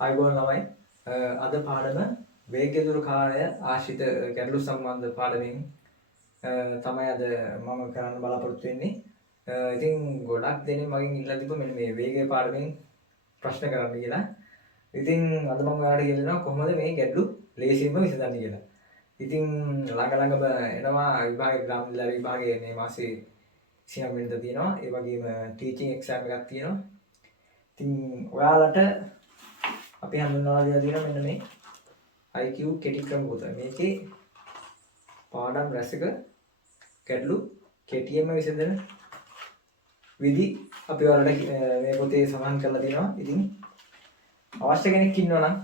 අයිබෝන් ළමයි අද පාඩම වේග්‍යදුරු කාලය ආශ්‍රිත ගැටලු සම්බන්ධ පාඩමින් තමයි අද මම කරන්න බලාපොරොත්තු වෙන්නේ. ඉතින් ගොඩක් දෙනෙක් මගෙන් ඉල්ලලා තිබ්බ මෙන්න මේ වේගය පාඩමින් ප්‍රශ්න කරන්න කියලා. ඉතින් අද මම ඔයාලට කියනවා කොහොමද මේ ගැටලු ලේසියෙන්ම විසඳන්නේ කියලා. ඉතින් ළඟම එනවා විභාගයේ ග්‍රාමීය විභාගයේ මේ මාසේ 29 වෙනිදා තියෙනවා. ඒ වගේම ටීචින් එක්සෑම් එකක් තියෙනවා. ඉතින් ඔයාලට අපි හඳුන්වලා දීලා තියෙනවා මෙන්න මේ IQ කෙටි ක්‍රම පොත. මේකේ පාඩම් රැසක ගැටලු කෙටියෙන්ම විසඳන විදි අපි ඔයාලට මේ පොතේ සඳහන් කරලා තියෙනවා. ඉතින් අවශ්‍ය කෙනෙක් ඉන්නවා නම්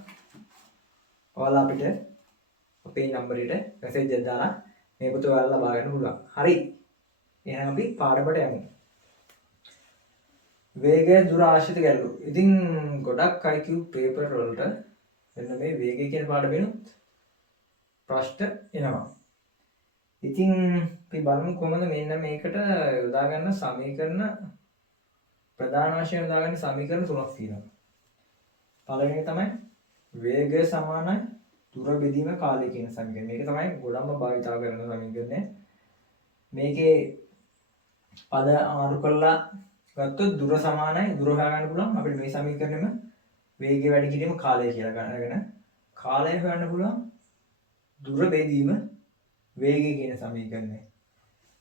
ඔයාලා අපිට අපේ නම්බරයට මැසේජ් එකක් දාලා මේ පොත ඔයාලා ලබා ගන්න පුළුවන්. හරි. එහෙනම් අපි පාඩමට යමු. වේගය දුර ආශ්‍රිත ගැටලු. ඉතින් ගොඩක් IQ පේපර් වලට මෙන්න මේ වේගය කියන පාඩමෙනුත් ප්‍රශ්න එනවා. ඉතින් අපි බලමු කොහොමද මෙන්න මේකට යොදා ගන්න සමීකරණ ප්‍රධාන වශයෙන් යොදා ගන්න සමීකරණ තුනක් තියෙනවා. පළවෙනි තමයි වේගය සමානයි දුර බෙදීම කාලය කියන සමීකරණය. මේක තමයි ගොඩක්ම භාවිතා කරන සමීකරණය. මේකේ පද අමාරු කරලා ගත්තොත් දුර සමානයි දුර හොයාගන්න පුළුවන් අපිට මේ සමීකරණයම වේගය වැඩි කිරීම කාලය කියලා ගන්නගෙන කාලය හොයන්න පුළුවන් දුර බෙදීම වේගය කියන සමීකරණය.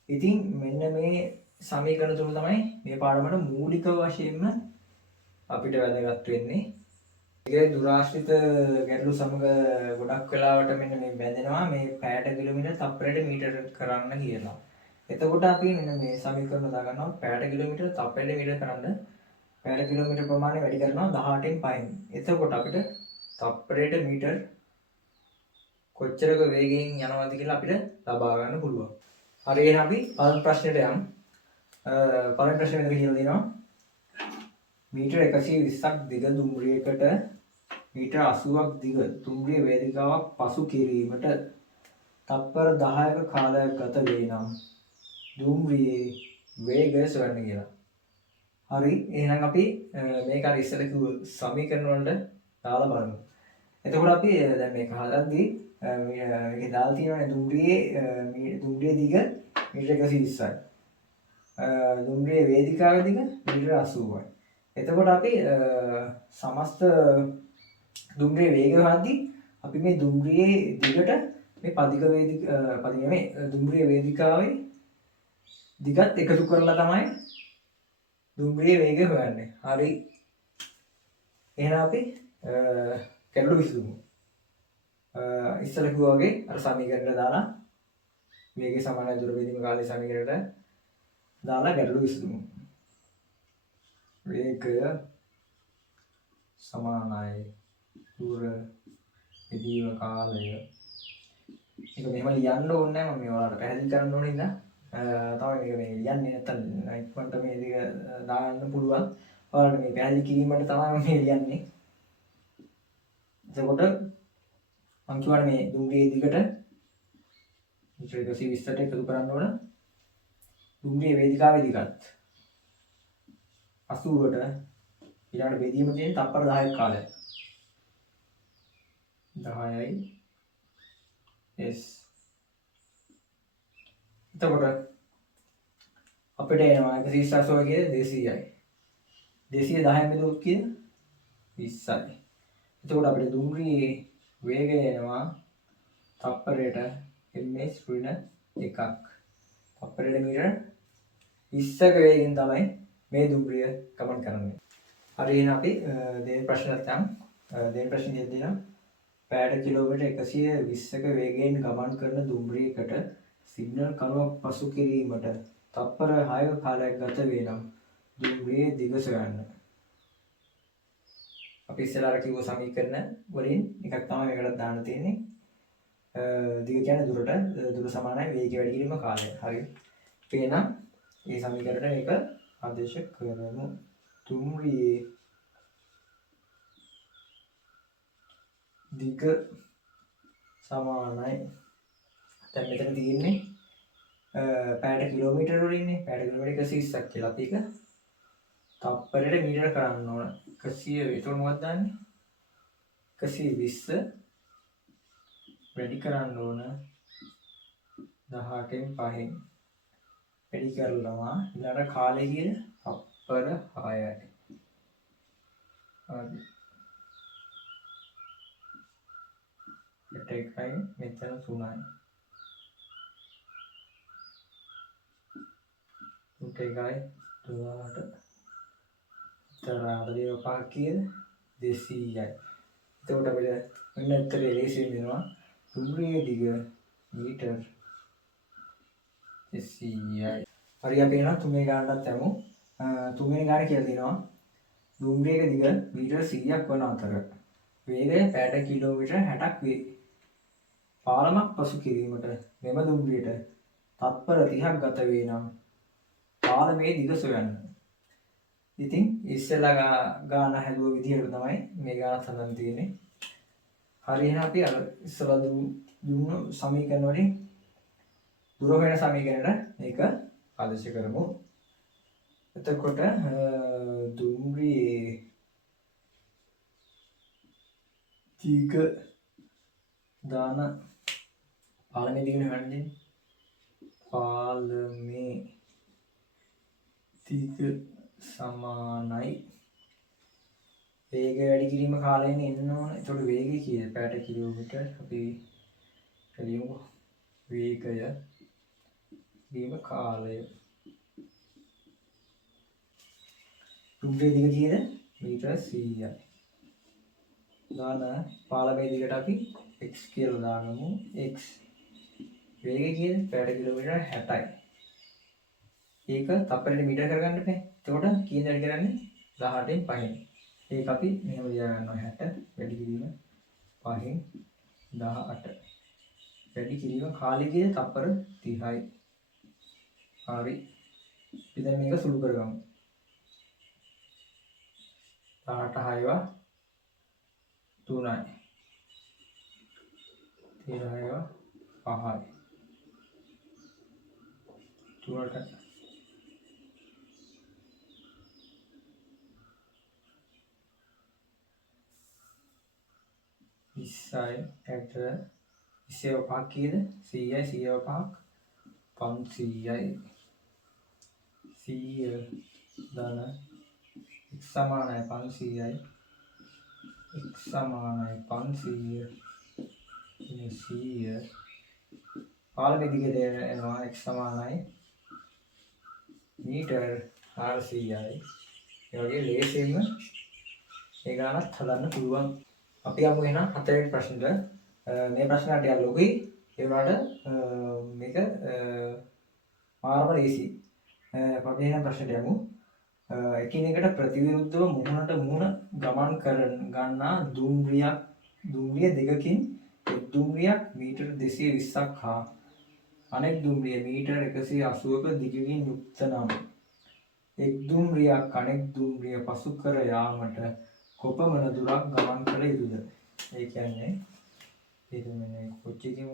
ඉතින් මෙන්න මේ සමීකරණ තුන තමයි මේ පාඩමට මූලික වශයෙන්ම අපිට වැදගත් වෙන්නේ. ඒකේ දුරාශ්‍රිත ගැටලු සමග ගොඩක් වෙලාවට මෙන්න මේ බැඳෙනවා මේ පැයට කිලෝමීටර් තප්පරයට මීටර කරන්න කියලා. එතකොට අපි මෙන්න මේ සමීකරණ දාගන්නවා පැයට කිලෝමීටර් තප්පරයට මීටර කරන්න පැයට කිලෝමීටර් ප්‍රමාණය වැඩි කරනවා 18න් පයින්. එතකොට අපිට තප්පරයට මීටර කොච්චරක වේගයෙන් යනවද කියලා අපිට ලබා ගන්න පුළුවන්. හරි එහෙනම් අපි පළවෙනි ප්‍රශ්නෙට යමු. පළවෙනි ප්‍රශ්නේ මෙතන කියලා දෙනවා මීටර 120ක් දිග දුම්රියකට මීටර 80ක් දිග දුම්රිය වේදිකාවක් පසු කිරීමට තප්පර 10ක කාලයක් ගත වේ නම් දුම්රියේ වේගය සොයන්න කියලා. හරි එහෙනම් අපි මේක අර ඉස්සෙල්ල කිව්ව සමීකරණ වලට දාලා බලමු. එතකොට අපි දැන් මේක හදද්දී මේකේ දාලා තියෙනවානේ දුම්රියේ දිග මීටර 120යි. දුම්රියේ වේදිකාවේ දිග මීටර 80යි. එතකොට අපි සමස්ත දුම්රියේ වේගය හොයද්දී අපි මේ දුම්රියේ දිගට මේ දුම්රියේ වේදිකාවේ දිගත් එකතු කරලා තමයි දුම්රියේ වේගය හොයන්නේ. හරි. එහෙනම් අපි ගැටලු විසඳමු. ඉස්සර කිව්වා වගේ අර සමීකරණයට දාලා වේගය සමානයි දුර බෙදීම කාලය සමීකරණයට දාලා ගැටලු විසඳමු. වේගය සමානයි දුර බෙදීම කාලය. ඒක මෙහෙම ලියන්න ඕනේ නැහැ මම මේ ඔයාලට පැහැදිලි කරන්න ඕනේ නේද? තමයි මේක මේ ලියන්නේ නැත්තම් ඉක්මනට මේ දෙක දාන්න පුළුවන්. ඔයාලට මේ පැහැදිලි කිරීමට තමයි මම මේ ලියන්නේ. එතකොට මම කියවනේ මේ දුම්රියේ දිගට මීටර 120ට එකතු කරන්න ඕන. දුම්රියේ වේදිකාවේ දිගත් 80ට ඊළඟට බෙදීම තියෙන තප්පර 10ක කාලයක්. 10යි s. එතකොට අපිට එනවා 180 කියන්නේ 200යි. 210න් බෙදුවොත් කියන 20යි. එතකොට අපිට දුම්රියේ වේගය එනවා තප්පරයට ms ඍණ 1ක්. තප්පරයට මීටර 20ක වේගෙන් තමයි මේ දුම්රිය ගමන් කරන්නේ. හරි එහෙනම් අපි දෙවෙනි ප්‍රශ්නට යමු. දෙවෙනි ප්‍රශ්නේ දෙනවා පැයට කිලෝමීටර් 120ක වේගයෙන් ගමන් කරන දුම්රියකට සිග්නල් කණුවක් පසු කිරීමට තප්පර 6ක කාලයක් ගත වේ නම් දුම්රියේ දිග සොයන්න. අපි ඉස්සෙල්ලා කිව්ව සමීකරණ වලින් එකක් තමයි මේකට දාන්න තියෙන්නේ. දිග කියන්නේ දුර සමානයි වේගය වැඩි කිරීම කාලය. හරි. අපි එහෙනම් මේ සමීකරණය එක ආදේශ කරමු. දුම්රියේ දිග සමානයි දැන් මෙතන තියෙන්නේ පැයට කිලෝමීටර වල ඉන්නේ. පැයට කිලෝමීටර 120ක් කියලා අපි එක තප්පරයට මීටර කරන්න ඕන. 100 ඒතකොට මොකක්ද දාන්නේ? 120 වැඩි කරන්න ඕන 18න් 5න් වැඩි කරනවා ඊළඟ කාලය කියන තප්පර 6යි. හරි. එකයි මෙතන 3යි. එකයි 18 තරාදේ පහ කියන 200යි. එතකොට අපිට මෙන්න උත්තරේ ලේසියෙන් දෙනවා. දුම්රියේ දිග මීටර් 200යි. හරි අපි එනවා තුන්වෙනි ගානටත් යමු. තුන්වෙනි ගාන කියලා දෙනවා. දුම්රියක දිග මීටර් 100ක් වන අතර වේගය පැයට කිලෝමීටර් 60ක් වේ. පාලමක් පසු කිරීමට මෙම දුම්රියට තත්පර 30ක් ගත වේ නම් පාලමේ දිග සොයන්න. ඉතින් ඉස්සෙල්ලා ගාන හැදුව විදිහට තමයි මේ ගාන හදන්න තියෙන්නේ. හරි එහෙනම් අපි අර ඉස්සෙල්ලා දුන්නු සමීකරණ වලින් දුර වෙන සමීකරණයට මේක ආදේශ කරමු. එතකොට දුම්රියේ දිග දාන පාලමේ දිගන හොයන්නේ. පාලමේ දිග සමානයි වේගය වැඩි කිරීම කාලයෙන් එන්න ඕන. ඒතකොට වේගය කීයද? පැයට කිලෝමීටර් අපි කියමු වේගය වීම කාලය. දුම්රියේ දිග කීයද? මීටර් 100යි. දාන පාලමේ දිගට අපි x කියලා දානමු. x වේගය කීයද? පැයට කිලෝමීටර් 60යි. ඒක තප්පරෙට මීටර කරගන්න බෑ. එතකොට කීයද වැඩි කරන්නේ? 18න් 5න්. ඒක අපි මෙහෙම ලියා ගන්නවා 60 වැඩි කිරීම 5න් 18. වැඩි කිරීම කාලය කීයද? තප්පර 30යි. හරි. අපි දැන් මේක සුළු කරගමු. 18 6වා 3යි. 36වා 5යි. 3ට 20යි. ඇට 20ව 5 කීයද? 100යි. 100ව 5ක් 500යි. 100 ධන x සමානයි 500යි. x සමානයි 500 100 පාලමේ දිග දෙනවා x සමානයි මීටර් 400යි. ඒ වගේ ලේසියෙන්ම ඒ ගානත් හදන්න පුළුවන්. අපි යමු එහෙනම් හතරවෙනි ප්‍රශ්නෙට. මේ ප්‍රශ්නේ ටිකක් ලොකුයි. ඒ වුණාට මේක මාරම ලේසි. අපි එහෙනම් ප්‍රශ්නට යමු. එකිනෙකට ප්‍රතිවිරුද්ධව මුහුණට මුහුණ ගමන් ගන්නා දුම්රිය දෙකකින් එක් දුම්රියක් මීටර් 220ක් හා අනෙක් දුම්රිය මීටර් 180ක දිගකින් යුක්ත නම් එක් දුම්රියක් අනෙක් දුම්රිය පසු කර යාමට කොපමණ දුරක් ගමන් කළ යුතුද? ඒ කියන්නේ මේ කොච්චියකින්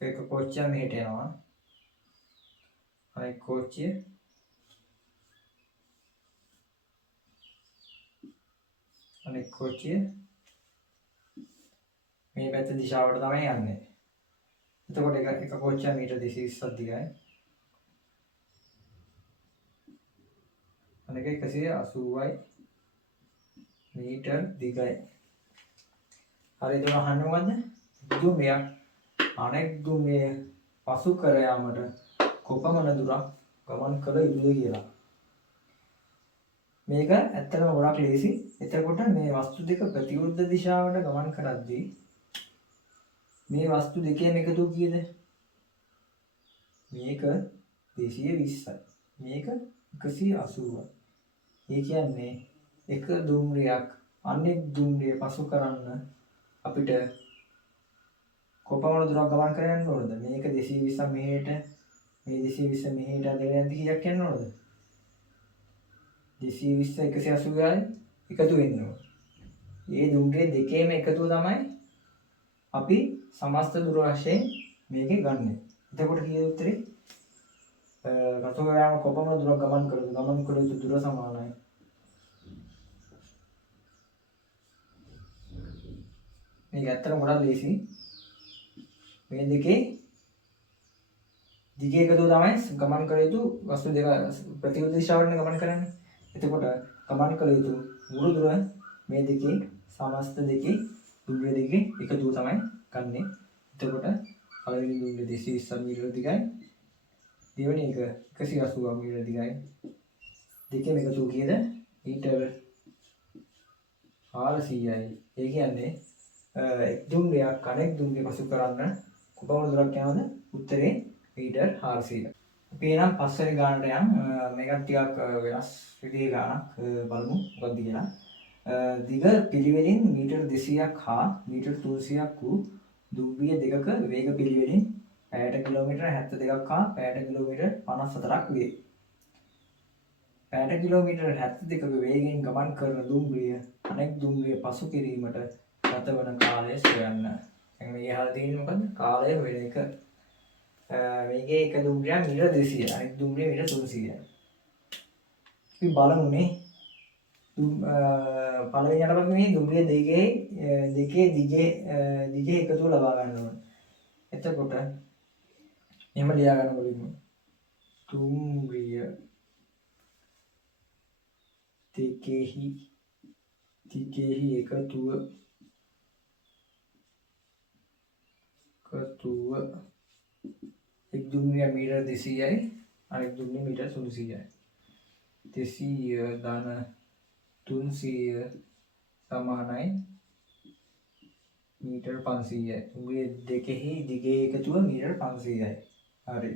එක කොච්චිය මෙහෙට යනවා. අනෙක් කොච්චිය මේ පැත්ත දිශාවට තමයි යන්නේ. එතකොට එක කොච්චිය මීටර් 220ක් දිගයි. අනෙක 180යි මීටර් දිගයි. හරි ඒක අහන්නේ මොකද්ද? දුම්රියක් අනෙක් දුම්රිය පසු කර යාමට කොපමණ දුරක් ගමන් කළ යුතුද කියලා. මේක ඇත්තටම ගොඩක් ලේසි. එතකොට මේ වස්තු දෙක ප්‍රතිවිරුද්ධ දිශාවට ගමන් කරද්දී මේ වස්තු දෙකේම එකතුව කීයද? මේක 220යි. මේක 180යි. ඒ කියන්නේ එක දුම්රියක් අනෙක් දුම්රිය පසු කරන්න අපිට කොපමණ දුරක් ගමන් කරන්න ඕනද? මේක 220 මෙහෙට මේ 220 මෙහෙට දෙක නැති කීයක් යන්න ඕනද? 220 180යි එකතු වෙන්න ඕන. මේ දුම්රිය දෙකේම එකතුව තමයි අපි සමස්ත දුර වශයෙන් මේකේ ගන්න. එතකොට කීයද උත්තරේ? රතෝරාම කොපමණ දුරක් ගමන් කළද? ගමන් කළ යුතු දුර සමානයි මේක ඇත්තටම ගොඩක් ලේසි. මේ දෙකේ දිග එකතුව තමයි ගමන් කළ යුතු වස්තු දෙක ප්‍රතිවිරුද්ධ දිශාවටනේ ගමන් කරන්නේ. එතකොට ගමන් කළ යුතු මුළු දුර මේ දෙකේ සමස්ත දෙකේ දුම්රිය දෙකේ එකතුව තමයි ගන්නෙ. එතකොට පළවෙනි දුම්රිය 220 මීටර දිගයි. දෙවෙනි එක 180 මීටර දිගයි. දෙකේම එකතුව කීයද? මීටර 400යි. ඒ කියන්නේ එක් දුම්රියක් අනෙක් දුම්රිය පසු කරන්න කොපමණ දුරක් යනවද? උත්තරේ මීටර් 400. අපි එනම් පස්වෙනි ගානට යම් මේකත් ටිකක් වෙනස් විදිහේ ගානක් බලමු මොකක්ද කියලා. දිග පිළිවෙලින් මීටර් 200ක් හා මීටර් 300ක් වූ දුම්රිය දෙකක වේග පිළිවෙලින් පැයට කිලෝමීටර් 72ක් හා පැයට කිලෝමීටර් 54ක් වේ. පැයට කිලෝමීටර් 72ක වේගයෙන් ගමන් කරන දුම්රිය අනෙක් දුම්රිය පසු කිරීමට ගත වන කාලය සොයන්න. දැන් මේ අහලා තියෙන්නේ මොකද්ද? කාලය වෙන එක. මේකේ එක දුම්රියක් මීටර 200යි. අනෙක් දුම්රිය මීටර 300යි. අපි බලමුනේ පළවෙනි යටපත් මේ දුම්රිය දෙකේ දිගේ එකතුව ලබා ගන්න ඕන. එතකොට එහෙම ලියා ගන්න ඕනේ. දුම්රිය දෙකෙහි එකතුව එක් දුම්රිය මීටර 200යි අනෙක් දුම්රිය මීටර 300යි. 200 ධන 300 සමානයි මීටර 500යි. දුම්රිය දෙකෙහි දිගේ එකතුව මීටර 500යි. හරි.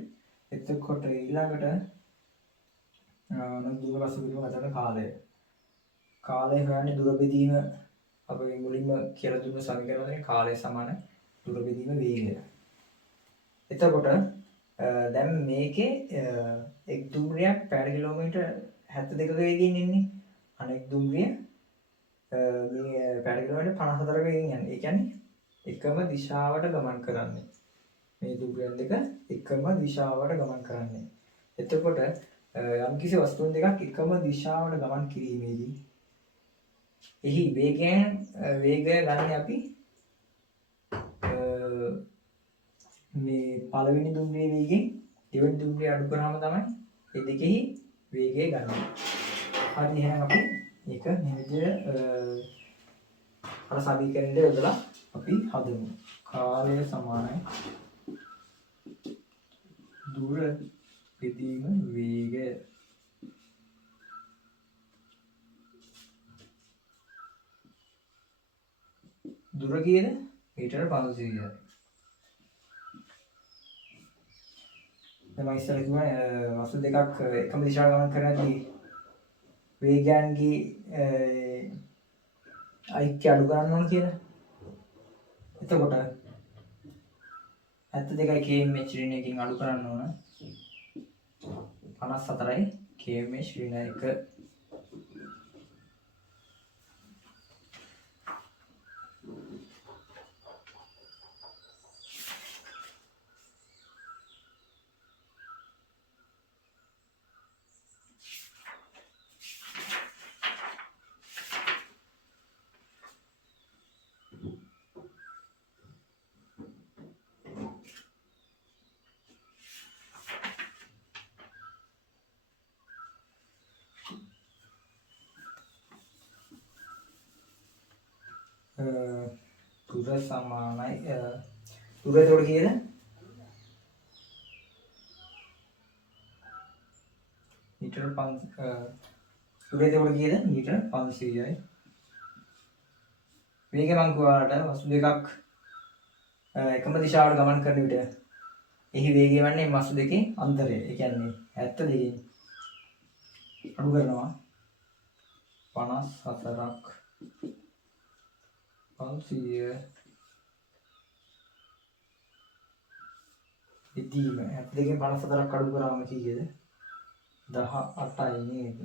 එතකොට ඊළඟට දුර පසු කිරීම ගත කරන කාලය. කාලය හොයන්නේ දුර බෙදීම අපි මුලින්ම කියලා දුන්න සමීකරණයේ කාලය සමාන දුර බෙදීම වේගය. එතකොට දැන් මේකේ එක් දුම්රියක් පැය කිලෝමීටර් 72ක වේගයෙන් ඉන්නේ. අනෙක් දුම්රිය මේ පැය කිලෝමීටර් 54ක වේගයෙන් යන්නේ. ඒ කියන්නේ එකම දිශාවට ගමන් කරන්නේ. මේ දුම්රියන් දෙක එකම දිශාවට ගමන් කරන්නේ. එතකොට යම්කිසි වස්තුන් දෙකක් එකම දිශාවට ගමන් කිරීමේදී එහි වේගය ගන්න අපි මේ පළවෙනි දුම්රිය වේගයෙන් දෙවෙනි දුම්රිය අඩු කරාම තමයි මේ දෙකෙහි වේගය ගන්න. හරි එහෙනම් අපි මේක මේ විදිහට අර සමීකරණයට යොදලා අපි හදමු. කාලය සමානයි දුර බෙදීම වේගය. දුර කීයද? මීටර 500යි. දැන් මම ඉස්සර කිව්වා වස්තු දෙකක් එකම දිශාවට ගමන් කරනදී වේගයන්ගේ අයික්‍ය අඩු කරන්න ඕන කියලා. එතකොට 72යි km ශ්‍රේණි එකකින් අඩු කරන්න ඕන 54යි km ශ්‍රේණි එක. දුර සමානයි දුර එතකොට කීයද? මීටර 5 දුර එතකොට කීයද? මීටර 500යි. වේගය මං කිව්වාට වස්තු දෙකක් එකම දිශාවට ගමන් කරන විට එහි වේගය වන්නේ වස්තු දෙකේ අන්තරය. ඒ කියන්නේ 72 අඩු කරනවා 54ක් 500 ඉදීම 72න් 54ක් අඩු කරාම කීයද? 18යි නේද?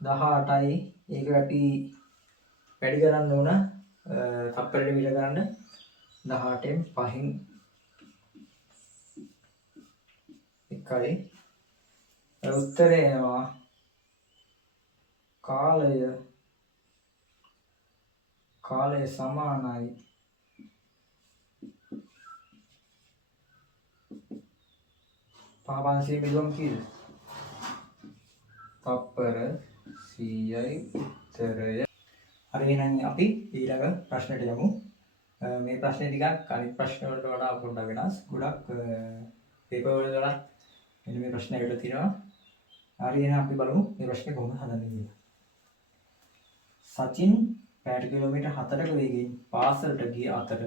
18යි. ඒක අපි වැඩි කරන්න ඕන තප්පරෙට මිල ගන්න 18න් 5න් 1යි. උත්තරේ එනවා කාලය කාලය සමානයි පහ 500 මිලියන් කීයද? තප්පර 100යි උත්තරය. හරි එහෙනම් අපි ඊළඟ ප්‍රශ්නට යමු. මේ ප්‍රශ්නේ ටිකක් අනිත් ප්‍රශ්න වලට වඩා පොඩ්ඩක් වෙනස්. ගොඩක් පේපර් වල වල මෙන්න මේ ප්‍රශ්න ඇවිල්ලා තියෙනවා. හරි එහෙනම් අපි බලමු මේ ප්‍රශ්නේ කොහොමද හදන්නේ කියලා. සචින් පැයට කිලෝමීටර් 4ක වේගයෙන් පාසලට ගිය අතර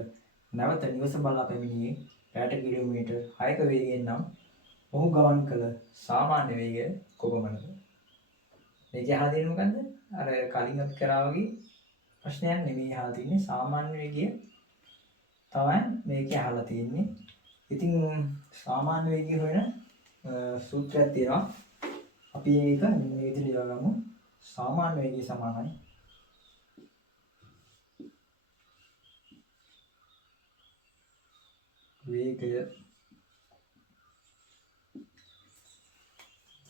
නැවත නිවස බලා පැමිණියේ පැයට කිලෝමීටර් 6ක වේගයෙන් නම් ඔහු ගමන් කළ සාමාන්‍ය වේගය කොපමණද? මේක අහලා තියෙන්නේ මොකද්ද? අර කලින් අපි කරා වගේ ප්‍රශ්නයක් නෙමෙයි අහලා තියෙන්නේ. සාමාන්‍ය වේගය තමයි මේක අහලා තියෙන්නේ. ඉතින් සාමාන්‍ය වේගය හොයන සූත්‍රයක් තියෙනවා. අපි ඒක මේ විදිහට ලියලා ගමු. සාමාන්‍ය වේගය සමානයි වේගය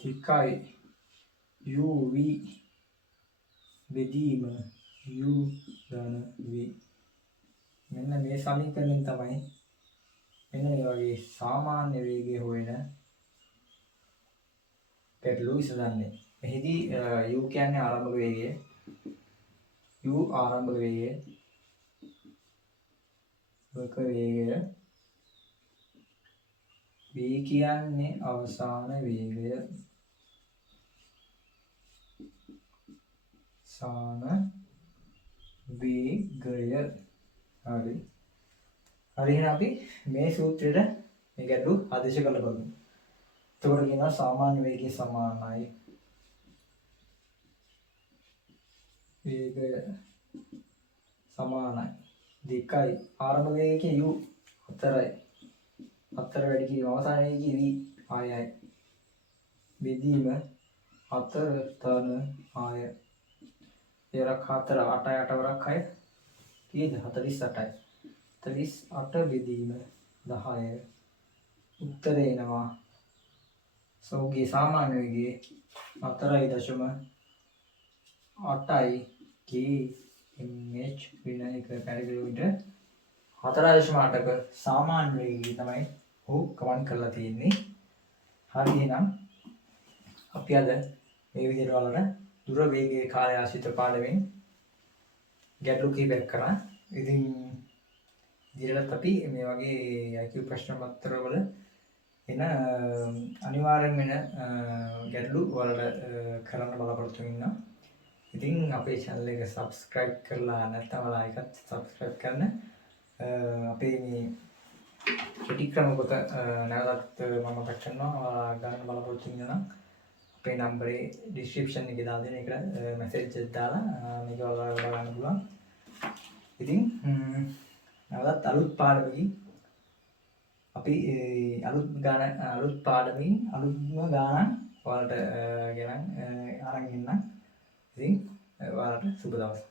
තිකයි uv බෙදීම u ධන v. මෙන්න මේ සමීකරණයෙන් තමයි මෙන්න මේ වගේ සාමාන්‍ය වේගය හොයන ගැටලු විසඳන්නේ. මෙහිදී u කියන්නේ ආරම්භක වේගය, u ආරම්භක වේගය, වක වේගය, v කියන්නේ අවසාන වේගය, සාන වේගය. හරි. හරි එහෙනම් අපි මේ සූත්‍රයට මේ ගැටලු ආදේශ කරලා බලමු. එතකොට කියනවා සාමාන්‍ය වේගය සමානයි වේගය සමානයි දෙකයි ආරම්භ වේගයේ u 4යි 4 වැඩි කිරීම අවසාන වේගයේ v 6යි බෙදීම 4 ධන 6 4ක් 4 8යි 8 වරක් 6 කීයද 48යි 48 බෙදීම 10 උත්තරේ එනවා සෝගේ සාමාන්‍ය වේගයේ 4.8යි kmh වෙන එක පැය කිලෝමීටර් 4.8ක සාමාන්‍ය වේගය තමයි ඔහු ගමන් කරලා තියෙන්නේ. හරි එහෙනම් අපි අද මේ විදිහට වලට දුර වේගයේ කාලය ආශ්‍රිත පාඩමෙන් ගැටලු කිහිපයක් කරා. ඉතින් ඉදිරියටත් අපි මේ වගේ IQ ප්‍රශ්න පත්‍ර වල එන අනිවාර්යෙන් වෙන ගැටලු වලට කරන්න බලාපොරොත්තු වෙනවා. ඉතින් අපේ channel එක subscribe කරලා නැත්නම් ඔයාලා එකත් subscribe කරන්න. අපේ මේ කෙටි ක්‍රම පොත නැවතත් මම මතක් කරනවා. ඔයාලා ගන්න බලාපොරොත්තු වෙනවා නම් අපේ නම්බරේ description එකේ දාලා දෙන එකට message එකක් දාලා මේක ඔයාලා ගන්න පුළුවන්. ඉතින් නැවතත් අලුත් පාඩමකින් අපි අලුත් පාඩමකින් අලුත්ම ගානක් ඔයාලට ගෙනන් අරන් එන්නම්. ඉතින් ඔයාලට සුබ දවසක්.